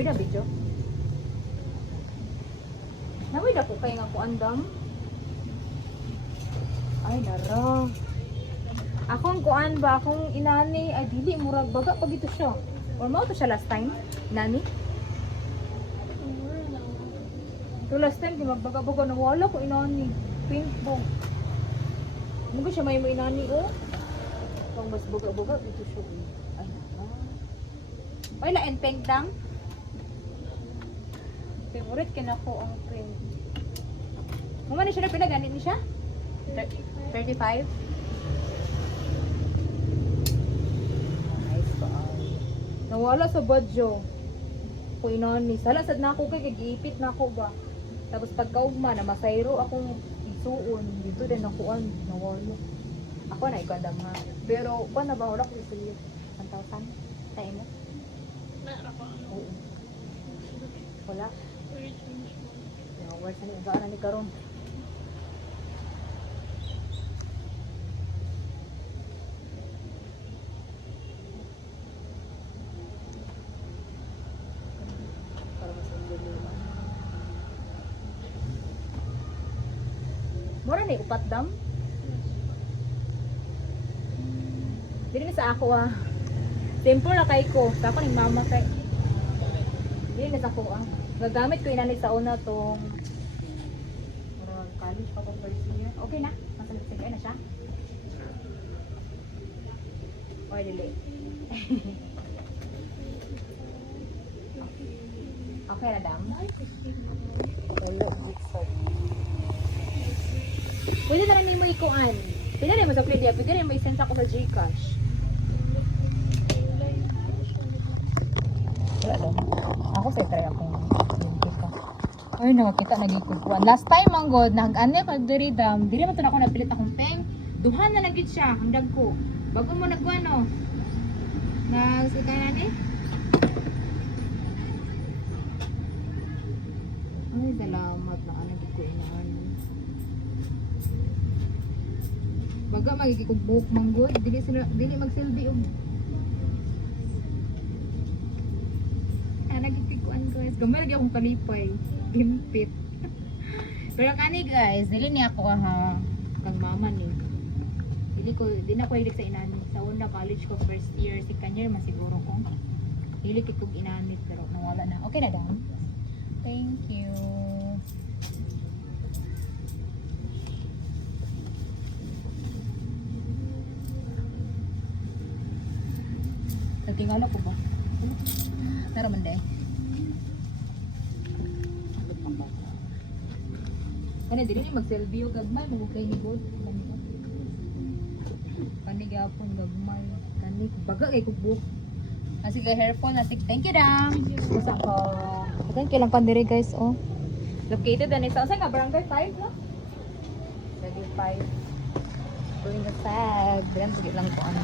Pina video. Nawid ako kay nga ko andam. Ay nara. Akong kuan ba akong inani ay dili murag baga pag ito siya. Or mao to siya last time, inani. To last time di magbaga-baga nawala ko inani. Pink bong. Mungkin siya may mo inani oh. Kung mas baga-baga dito siya. Ay nara. Ay la pink dang. Favorite kina ko ang pink. Mama ni siya na pinaganit ni siya? 35? Nice ba? Nawala sa budyo. Kung inani. Sala sad na ako kay giipit na ako ba. Tapos pagkaugma na masayro akong isuon. Dito din nakuan. Nawala. Ako na ikadam nga. Pero pa na ba wala ko isulit? 1,000? Tayo mo? Oo. Wala. Words na niya. Gaan na ni Karon. Mura na upat dam? Dili na sa ako ah. Simple na kay ko. Sa ako ni mama kay. Dili na sa ako ah. Gagamit ko inani sa una tong college pa ko first year. Okay na? Masalit na siya? Or dili? Okay na dam? Pwede na rin mo ikuan. Pwede rin mo sa Cledia. Pwede rin mo isend ako sa Gcash. Wala lang. Ako sa try ako. Ay, nakakita nagikukuan. Last time ang god, nag-ane ko diri dam. Diri man to ako napilit akong peng. Duhan na lagit siya, hangdag ko. Bago mo nagkuano. Nagsika na ni. Ay, salamat na ano ko inaan. Baga magigikubok manggod, dili magsilbi og. Nagitikuan guys. Gamay lagi akong kalipay. Gimpit. Pero kani guys, dili ni ako ha kang mama ni. Di na ko hilig sa inani. Sa una college ko first year, second year masiguro ko. Hilig kog inanit pero nawala na. Okay na daw. Thank you. Natingala ko ba? Naraman day. Kani dili ni mag-selfie og gagmay mo kay ni god. Kani gyapon gagmay. Kani baga kay kubuk. Asi kay hairphone na thank you dam. Usa ko. Thank you lang pandiri guys oh. Located ani sa nga barangay 5 no? Barangay 5. Doing the tag. Diyan sige lang ko ano.